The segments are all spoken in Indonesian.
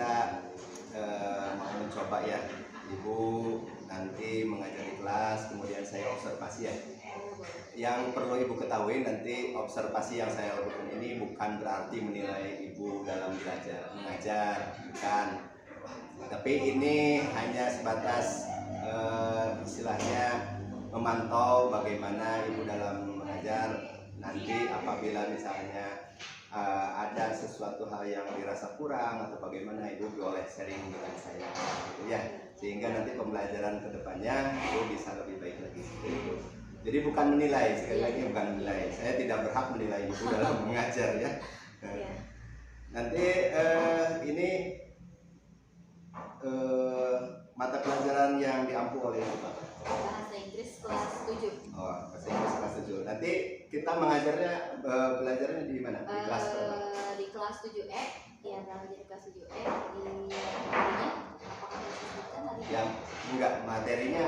kita mau mencoba ya. Ibu nanti mengajar di kelas, kemudian saya observasi ya. Yang perlu Ibu ketahui, nanti observasi yang saya lakukan ini bukan berarti menilai Ibu dalam belajar mengajar, bukan. Tapi ini hanya sebatas istilahnya memantau bagaimana Ibu dalam mengajar. Nanti apabila misalnya ada sesuatu hal yang dirasa kurang atau bagaimana, Ibu boleh sharing dengan saya gitu ya, sehingga nanti pembelajaran kedepannya Ibu bisa lebih baik lagi seperti itu. Jadi bukan menilai, sekali lagi bukan menilai, saya tidak berhak menilai Ibu dalam mengajar ya. Nanti ini mata pelajaran yang diampu oleh Ibu Pak? Bahasa Inggris kelas 7. Oh, bahasa Inggris kelas 7. Nanti kita mengajarnya, belajarnya di mana? Di kelas berapa? Di kelas 7E. Ya, belajar di kelas 7E. Di materinya, apakah harus disebutkan tadi? Yang enggak, materinya.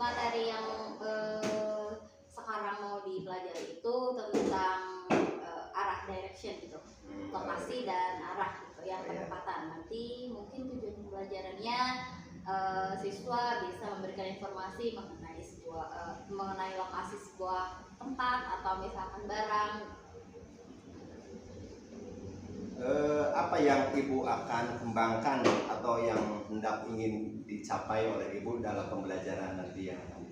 Materi yang sekarang mau dipelajari itu tentang arah, direction gitu, lokasi dan arah gitu, yang penempatan. Nanti mungkin tujuan pembelajarannya siswa bisa memberikan informasi mengenai lokasi sebuah tempat atau misalkan barang. Apa yang Ibu akan kembangkan atau yang hendak ingin dicapai oleh Ibu dalam pembelajaran nanti yang akan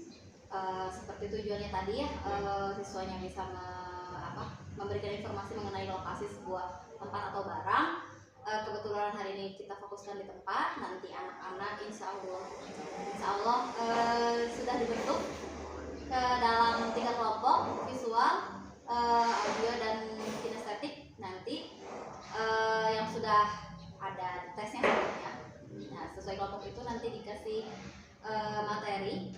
seperti tujuannya tadi ya, siswanya bisa memberikan informasi mengenai lokasi sebuah tempat atau barang. Kebetulan hari ini kita fokuskan di tempat. Nanti anak-anak insya Allah sudah dibentuk ke dalam 3 kelompok: visual, audio, dan kinestetik. Nanti yang sudah ada tesnya sebelumnya. Nah, sesuai kelompok itu nanti dikasih materi.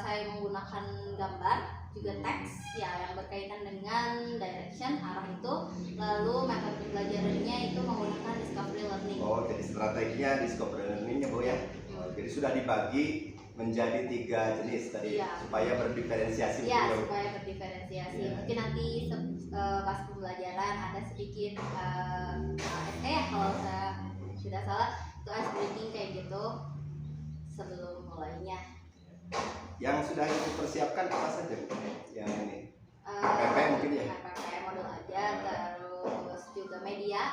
Saya menggunakan gambar, juga teks ya, yang berkaitan dengan direction, arah itu. Lalu metode pembelajarannya itu menggunakan discovery learning. Oh, jadi strateginya discovery learning ya Bu ya. Jadi sudah dibagi menjadi 3 jenis tadi supaya berdiferensiasi. Ya, supaya berdiferensiasi. Mungkin nanti pas pembelajaran ada sedikit kalau saya tidak salah itu ice breaking kayak gitu sebelum mulainya. Yang sudah dipersiapkan apa saja yang ini? PPP mungkin ya? PPP model aja, terus juga medianya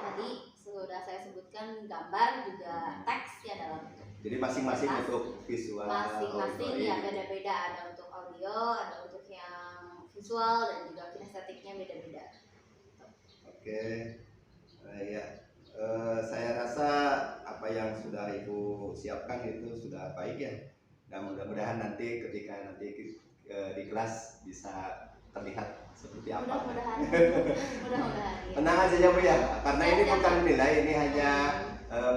tadi sudah saya sebutkan, gambar juga teks ya dalam itu. Jadi masing-masing untuk visual. Masing-masing ya beda-beda, ada untuk audio, ada untuk yang visual, dan juga kinestetiknya beda-beda. Oke, ya. Saya rasa apa yang sudah Ibu siapkan itu sudah baik ya. Dan mudah-mudahan nanti ketika nanti di kelas bisa terlihat seperti apa. Mudah-mudahan. Ya. Tenang aja ya Bu ya, karena ini bukan menilai, ini hanya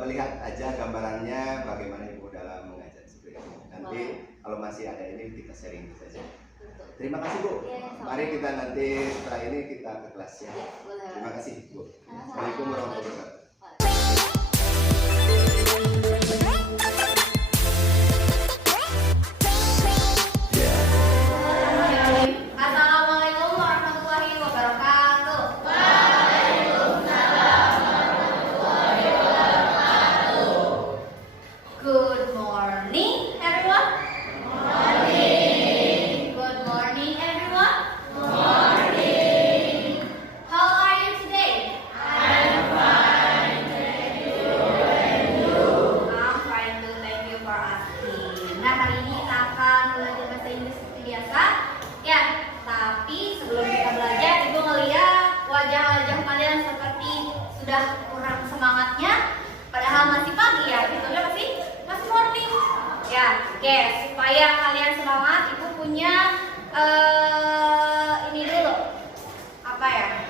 melihat aja gambarannya bagaimana Ibu dalam mengajar seperti itu. Nanti kalau masih ada ini kita sharing saja. Terima kasih Bu. Mari kita nanti setelah ini kita ke kelas ya. Terima kasih Bu. Assalamualaikum warahmatullahi wabarakatuh. Assalamualaikum warahmatullahi wabarakatuh. Good morning, everyone. Good morning, everyone. How are you today? I'm fine, thank you. I'm fine too, thank you for asking. Nah, hari ini kita akan belajar bahasa Inggris seperti biasa. Ya, tapi sebelum kita belajar, Ibu ngeliat wajah-wajah kalian seperti sudah kurang semangatnya. Padahal masih pagi ya, gitu ya, masih morning. Ya, oke, supaya kalian semangat, Ibu punya ini dulu, apa ya,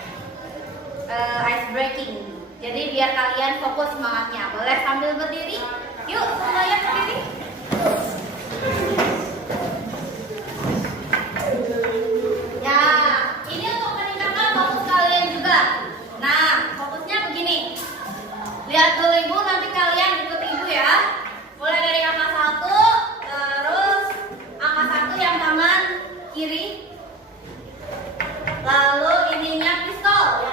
ice breaking. Jadi biar kalian fokus semangatnya. Boleh sambil berdiri? Yuk, semuanya berdiri. Ya, ini untuk meningkatkan fokus kalian juga. Nah, fokusnya begini. Lihat dulu Ibu, nanti kalian ikut Ibu ya. Mulai dari angka 1, terus angka 1 yang tangan kiri. Lalu ininya pistol.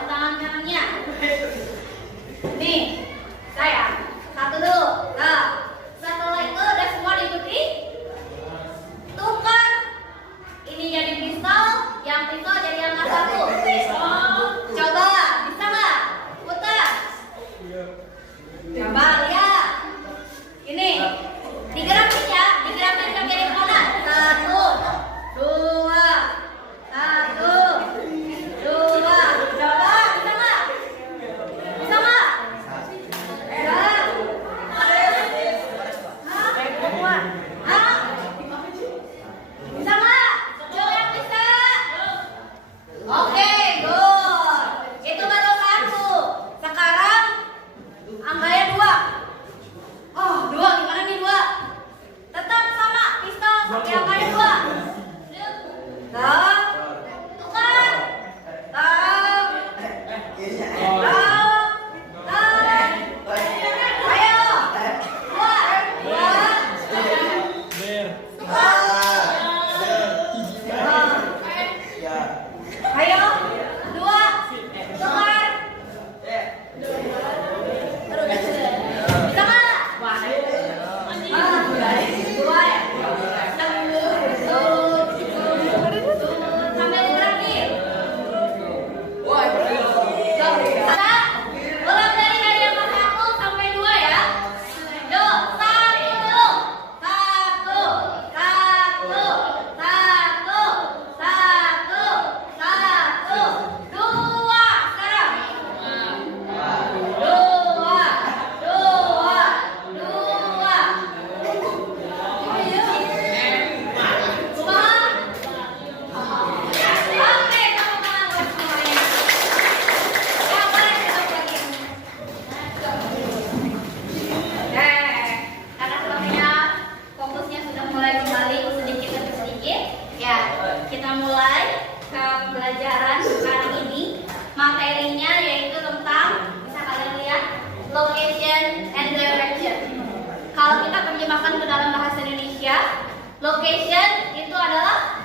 Location itu adalah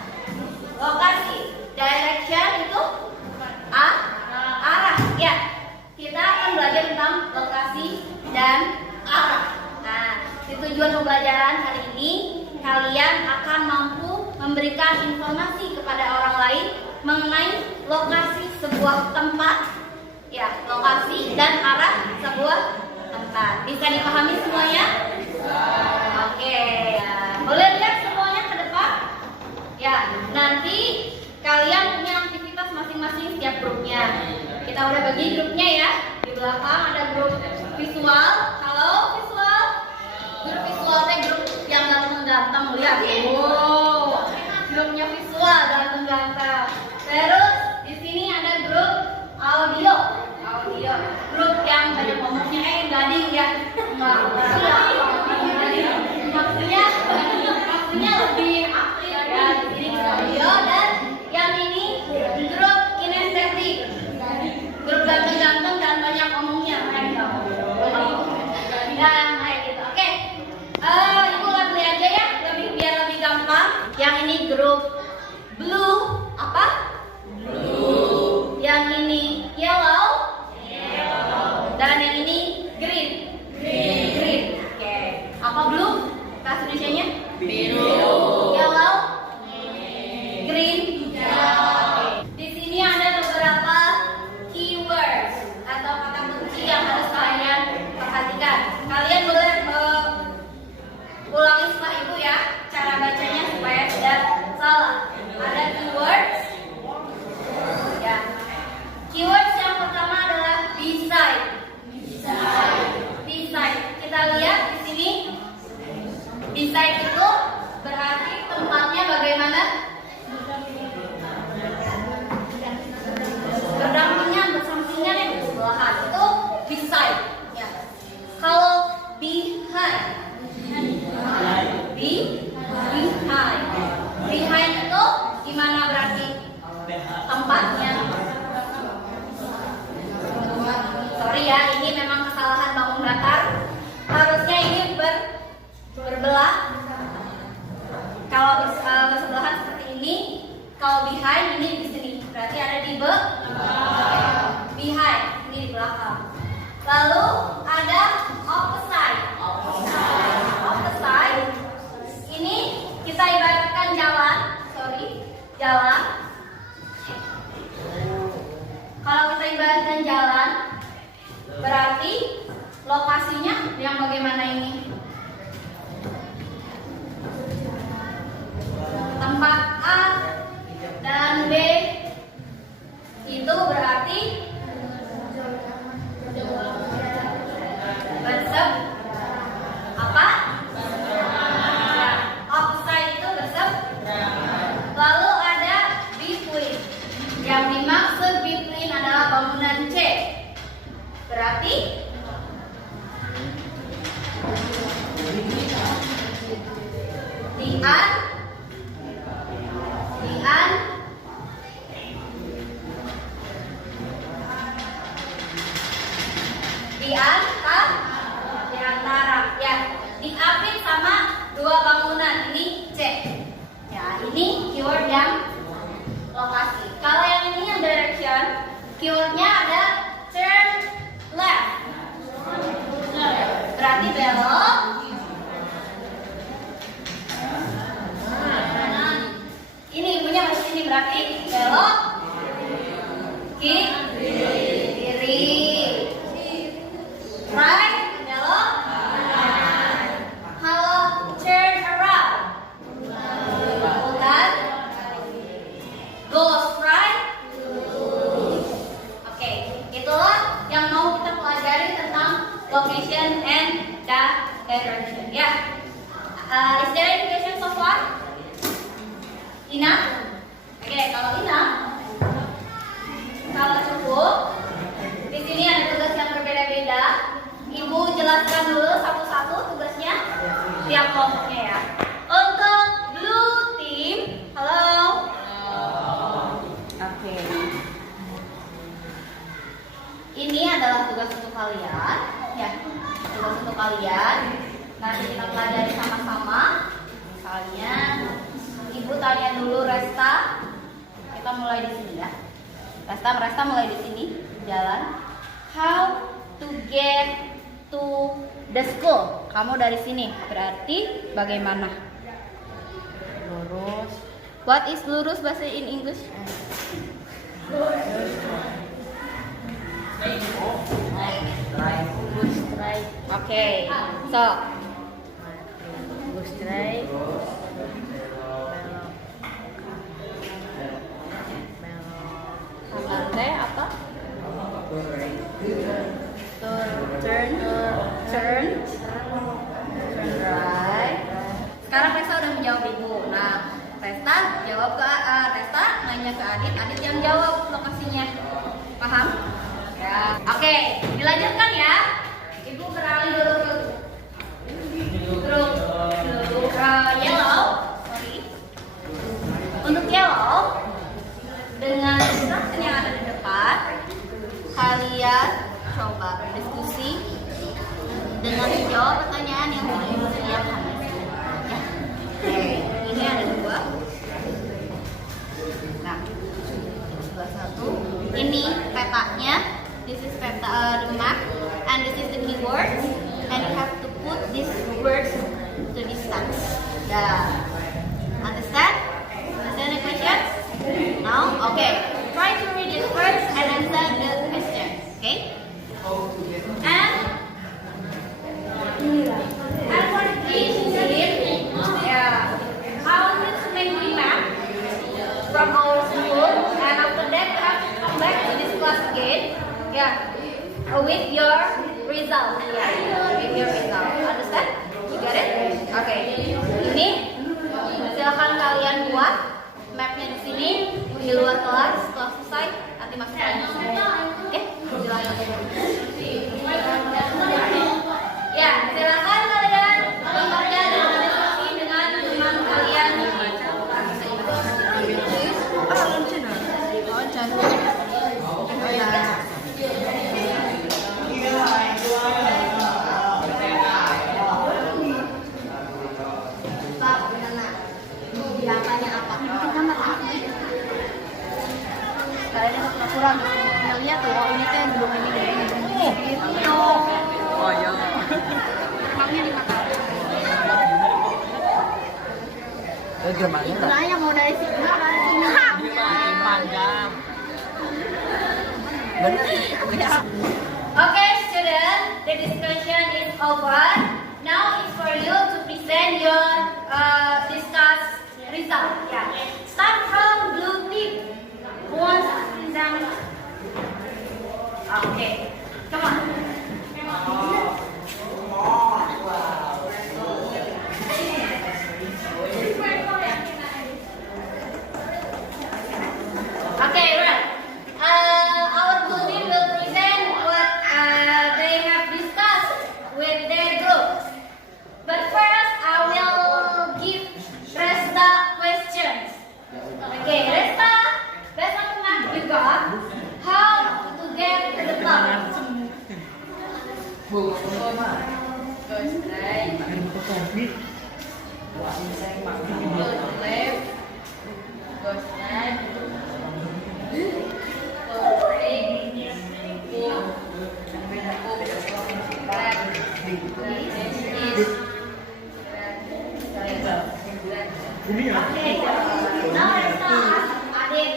lokasi. Direction itu arah. Ya, kita akan belajar tentang lokasi dan arah. Nah, di tujuan pembelajaran hari ini kalian akan mampu memberikan informasi kepada orang lain mengenai lokasi sebuah tempat. Ya, lokasi dan arah sebuah tempat. Bisa dipahami semuanya? Oke. Boleh lihat semuanya ke depan? Ya, nanti kalian punya aktivitas masing-masing setiap grupnya. Kita udah bagi grupnya ya. Di belakang ada grup visual. Halo visual. Grup visualnya grup yang ganteng-ganteng, lihat. Wow. Grupnya visual ganteng-ganteng. Terus di sini ada grup audio. Grup yang banyak ngomongnya gading ya. Maksudnya lebih aktif ya. Di sini grup audio dan yang ini grup kinestetik. Grup ganteng-ganteng dan banyak ngomongnya. Dan kayak gitu. Oke. Ibu lihat aja ya, biar lebih gampang. Yang ini grup blue apa? Blue. Yang ini yellow. Dan yang ini green. Oke. Apa blue? Bahasa Indonesianya? Biru. Yellow? Green? Oke. Di sini ada beberapa keywords atau kata kunci yang harus kalian perhatikan. Kalian boleh ulangi setelah ibu ya, cara bacanya supaya tidak salah. Ada keywords. Ya. Keywords yang pertama adalah beside. Kita lihat di sini. Beside itu berarti tempatnya bagaimana? Berdampingan, bersampingan, yang bersebelahan. Itu beside. Ya. Kalau behind. Behind itu gimana berarti tempatnya? Sorry ya, ini memang kesalahan bangun datar. Harusnya ini berbelah. Kalau bersebelahan seperti ini, kalau behind ini di sini, berarti ada di behind, ini di belakang. Lalu ada opposite. Ini kita ibaratkan jalan. Kalau kita ibaratkan jalan, berarti lokasinya yang bagaimana ini? Tempat A dan B itu berarti apa? Ya, opposite itu lalu ada between. Yang dimaksud between adalah bangunan C. Berarti di antara ya, diapit sama dua bangunan ini C. Ya, ini keyword yang lokasi. Kalau yang ini yang direction, keywordnya ada turn left. Berarti belok. Ini ibunya masih sini, berarti belok kiri. Right, belok kanan. Kalau turn around, putar, go straight. Oke, itulah yang mau kita pelajari tentang location and direction. Ya, is there any question so far? Ina? Oke, kalau Ina, kalau cukup, di sini ada tugas yang berbeda-beda. Ibu jelaskan dulu satu-satu tugasnya, tiap kelompoknya ya. Untuk blue team, halo. Oke. Ini adalah tugas untuk kalian, ya. Tugas untuk kalian. Nanti kita pelajari sama-sama. Misalnya tanya dulu Resta. Kita mulai di sini ya. Resta mulai di sini. Jalan. How to get to the school? Kamu dari sini. Berarti bagaimana? Lurus. What is lurus bahasa in English? Straight. Okay. So, Go straight. kanan teh apa? Turn right. Sekarang Resta udah menjawab ibu. Nah, Resta jawab ke Resta nanya ke Adit, Adit yang jawab lokasinya. Paham? Ya. Oke, dilanjutkan ya. Ibu beralih dulu ke yellow. Sorry. Untuk yellow dengan instruction yang ada di depan, kalian coba berdiskusi dengan menjawab pertanyaan yang sudah ibu sediakan. Ya. Oke, ini ada dua. Nah, sebelah satu. Ini petanya. This is peta the map, and this is the keywords, and you have to put these words to distance. Yeah. Understand? Understand the questions? No? Okay. Try to read it first and answer the question. Okay? And for this unit, yeah, I want you to make the map from our school, and after that you have to come back to this class again. Yeah, with your result. Yeah, with your result. Understand? You get it? Okay. Ini silakan kalian buat mapnya di sini di luar kelas. Setelah selesai nanti masuk lagi. Oke? Silakan. Ya, silakan kalian membaca dan berdiskusi dengan teman kalian. Kalian yang kurang lihat tuh, oh ini tuh belum ini gitu. Oh iya. Emangnya 5 tahun. Gimana? Sebenarnya mau dari sini dari sini. Panjang. Okay, student, the discussion is over. Now it's for you to present your discuss result. Yeah. Start from blue tip. Who wants to present? Okay, come on. Okay, right. Our blue team will present what they have discussed with their groups. But first, I will give Resta questions. Okay, Resta, based on the map you got, how to get to the top? Go straight. Go left. Go straight. Okay, now Resta ask Adit.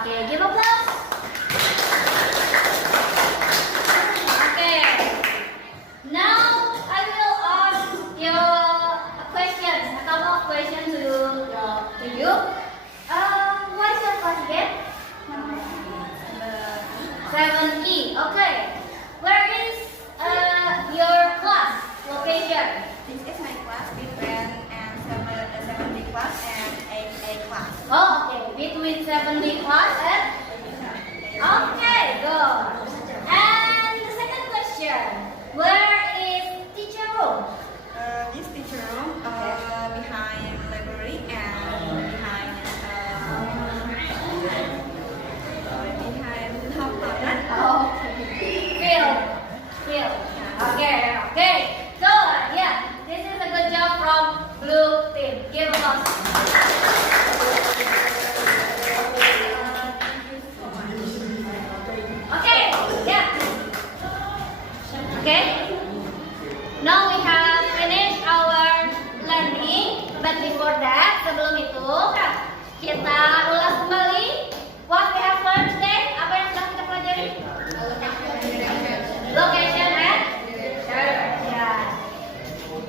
Okay, give applause. Okay. Now I will ask you a couple of questions to you. What is your class again? 7E. Okay. Where is your class location? This is my class between 7D class and 8A class. Oh, okay. Between 7D class and okay, good. And the second question. Where is teacher room? This teacher room behind library and behind hall toilet. Oh, field. Okay. Good. Yeah, this is a good job from blue team. Give applause. Okay. Yeah. Okay. Now we have finished our learning, but before that, sebelum itu kita ulas kembali what we have learned today. Apa yang sudah kita pelajari? Location and ya.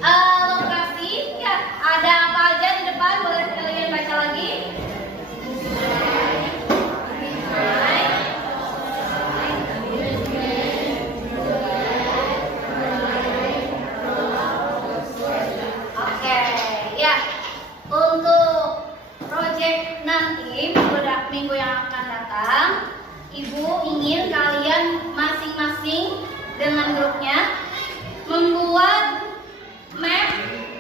Lokasi ya. Ada apa aja di depan? Boleh kalian baca lagi. Oke, ya. Untuk project nanti minggu yang akan datang, Ibu ingin kalian masing-masing dengan grupnya membuat map,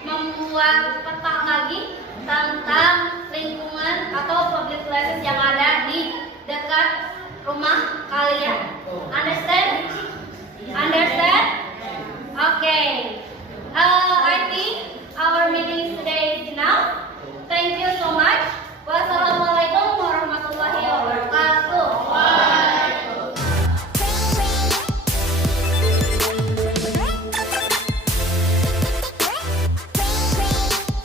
membuat peta lagi tentang lingkungan atau public places yang ada di dekat rumah kalian. Understand? Understand? Okay. I think our meeting today is enough. Thank you so much. Wassalamualaikum warahmatullahi wabarakatuh.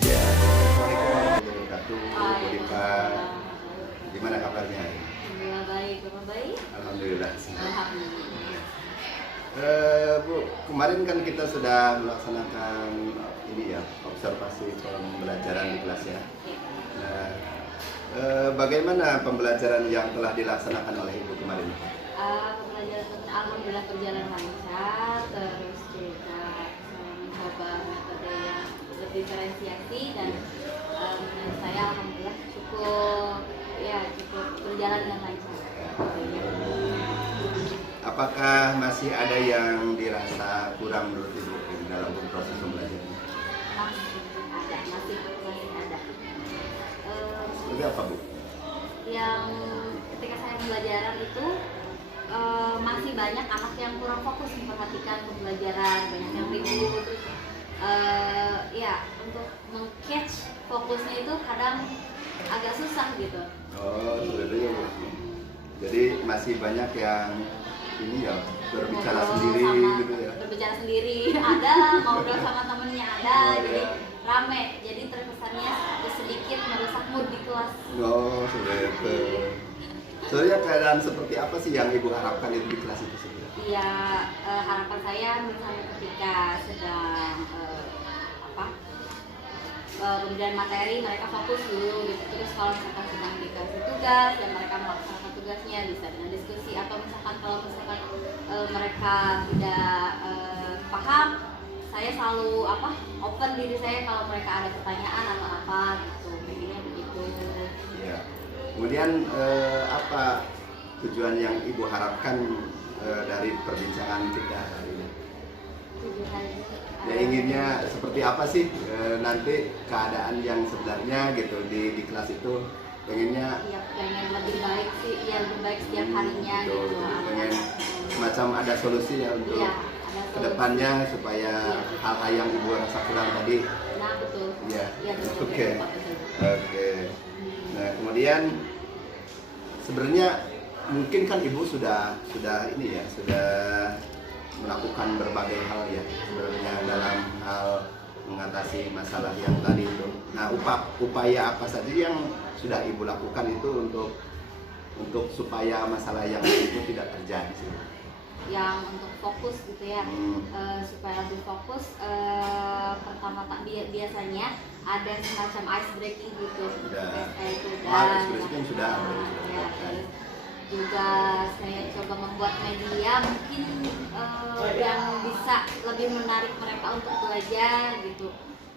Ya, Assalamualaikum warahmatullahi wabarakatuh. Gimana kabarnya? Alhamdulillah baik, Bapak baik. Alhamdulillah. Alhamdulillah. Bu, kemarin kan kita sudah melaksanakan ini ya, observasi pembelajaran di kelas ya. Nah, bagaimana pembelajaran yang telah dilaksanakan oleh Ibu kemarin? Pembelajaran alhamdulillah berjalan lancar, terus juga mencoba metode yang lebih diferensiasi dan menurut saya alhamdulillah cukup berjalan dengan lancar. Apakah masih ada yang dirasa kurang menurut Ibu dalam proses pembelajaran? Masih ada. Seperti apa, Bu? Yang ketika saya pembelajaran itu masih banyak anak yang kurang fokus memperhatikan pembelajaran, banyak yang ribut, terus untuk meng-catch fokusnya itu kadang agak susah gitu. Oh, seperti itu. Jadi masih banyak yang ini ya berbicara sendiri gitu ya. Berbicara sendiri, ada ngobrol sama temennya ada, Oh, jadi ya. rame, jadi terkesannya sedikit merusak mood di kelas. Oh, seperti itu. Soalnya keadaan seperti apa sih yang Ibu harapkan itu di kelas itu sendiri? Iya, harapan saya misalnya ketika sedang pembelajaran materi mereka fokus dulu gitu. Terus kalau misalkan sedang dikasih tugas dan mereka melaksanakan tugasnya bisa dengan diskusi, atau misalkan kalau misalkan mereka tidak paham, saya selalu open diri saya kalau mereka ada pertanyaan atau apa gitu. Intinya begitu. Ya. Kemudian apa tujuan yang Ibu harapkan dari perbincangan kita hari ini? Ya, inginnya seperti apa sih nanti keadaan yang sebenarnya gitu di kelas itu, pengennya Ya, pengen lebih baik sih, ya lebih baik setiap harinya gitu. pengen semacam ada solusi ya untuk Iya, ada kedepannya supaya hal-hal yang Ibu rasa kurang tadi. Nah, betul. Ya, Iya, betul. oke. Betul. Oke. Nah, kemudian sebenarnya mungkin kan Ibu sudah ini ya, sudah melakukan berbagai hal ya sebenarnya dalam hal mengatasi masalah yang tadi itu. Nah, upaya apa saja yang sudah Ibu lakukan itu untuk untuk supaya masalah yang itu tidak terjadi sih. Yang untuk fokus gitu ya, supaya lebih fokus, pertama biasanya ada semacam ice breaking gitu. Udah. Itu Ice breaking sudah. ya, terus juga saya coba membuat media mungkin yang bisa lebih menarik mereka untuk belajar gitu.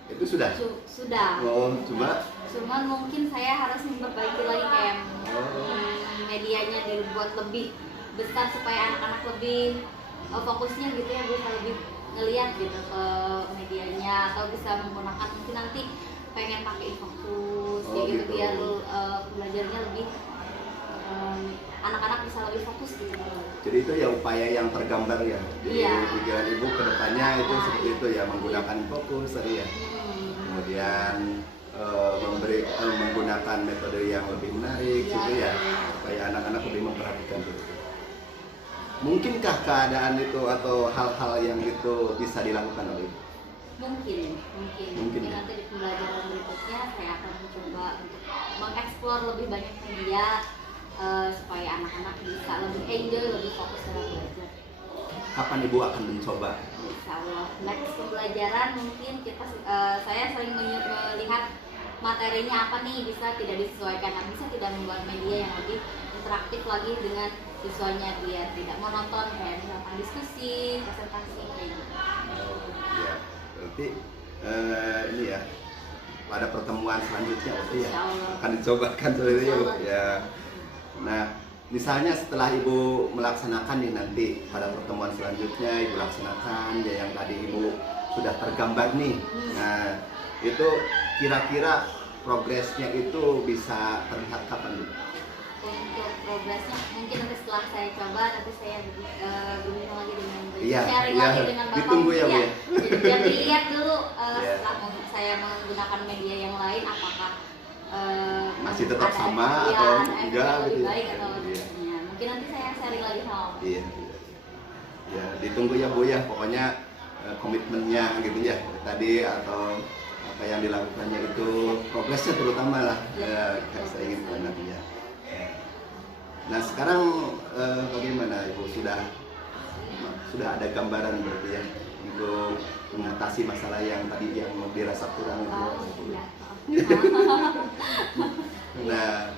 Itu sudah. Sudah. Oh, Cuman mungkin saya harus memperbaiki lagi kayak medianya dibuat lebih besar supaya anak-anak lebih fokusnya gitu ya, bisa lebih ngelihat gitu ke medianya, atau bisa menggunakan mungkin nanti pengen pakai fokus kayak gitu, gitu. biar belajarnya lebih anak-anak bisa lebih fokus gitu. Jadi itu ya upaya yang tergambar ya di Iya. pikiran ibu kedepannya itu seperti itu ya, menggunakan fokus tadi ya. Kemudian menggunakan metode yang lebih menarik gitu ya, supaya anak-anak lebih memperhatikan gitu. Mungkinkah keadaan itu atau hal-hal yang itu bisa dilakukan oleh ibu? Mungkin nanti di pembelajaran berikutnya saya akan mencoba untuk mengeksplor lebih banyak media supaya anak-anak bisa lebih enjoy, lebih fokus dalam belajar. Kapan ibu akan mencoba? Insya Allah next pembelajaran mungkin saya sering melihat materinya apa nih, bisa tidak disesuaikan, nah, bisa tidak membuat media yang lebih interaktif lagi dengan siswanya, biar tidak monoton kayak misalkan diskusi, presentasi kayak gitu. Ya, berarti ini ya pada pertemuan selanjutnya berarti ya Insya Allah. akan dicobakan seperti itu Insya Allah. ya. Nah, misalnya setelah ibu melaksanakan nih nanti pada pertemuan selanjutnya ibu laksanakan ya yang tadi ibu sudah tergambar nih. Nah, itu kira-kira progresnya itu bisa terlihat kapan Bu? Untuk progresnya mungkin nanti setelah saya coba, nanti saya berbincang lagi dengan Iya, sharing iya. lagi dengan bapak. Ditunggu ya, Bu, ya. Jadi biar dilihat dulu Iya. setelah saya menggunakan media yang lain, apakah Masih tetap ada sama efek, atau ada efek enggak yang lebih gitu. baik atau Iya. ya, mungkin nanti saya sharing lagi sama bapak. Iya. Ya, ditunggu ya Bu ya, pokoknya komitmennya gitu ya tadi atau apa yang dilakukannya itu progresnya terutama lah saya ingin nanti ya. Nah sekarang bagaimana Ibu sudah ada gambaran berarti ya untuk mengatasi masalah yang tadi yang dirasa kurang itu. Iya. Nah,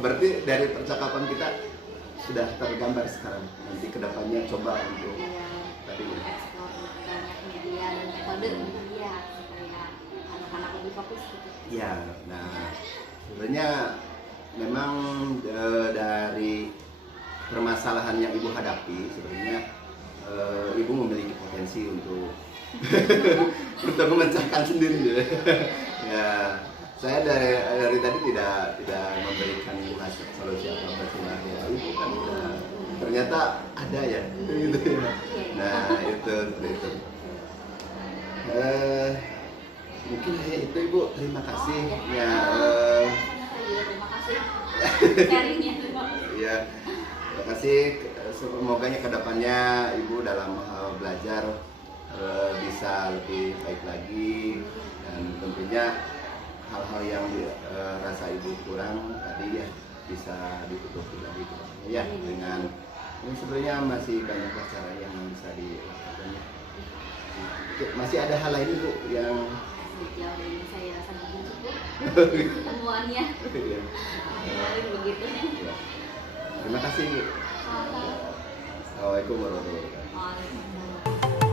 berarti dari percakapan kita sudah tergambar sekarang. Nanti kedepannya coba untuk tadi ya. Eksplor banyak media dan metode media supaya anak-anak lebih fokus gitu. Ya, nah sebenarnya memang dari permasalahan yang ibu hadapi sebenarnya ibu memiliki potensi untuk untuk memecahkan sendiri ya. Saya dari tadi tidak memberikan solusi apa cuma ya ibu kan ternyata ada ya gitu ya. Nah itu mungkin hanya itu Ibu, terima kasih ya. Terima kasih sharingnya. Ya, terima kasih. Semoga kedepannya Ibu dalam hal belajar bisa lebih baik lagi, dan tentunya hal-hal yang rasa Ibu kurang tadi ya bisa ditutupi lagi ya dengan ini. Sebenarnya masih banyak cara yang bisa dilakukan. Masih ada hal lain Bu yang Sejauh ini saya rasa mungkin cukup temuannya. Kemarin begitu. Ya. Terima kasih Bu. Assalamualaikum warahmatullahi wabarakatuh. Waalaikumsalam.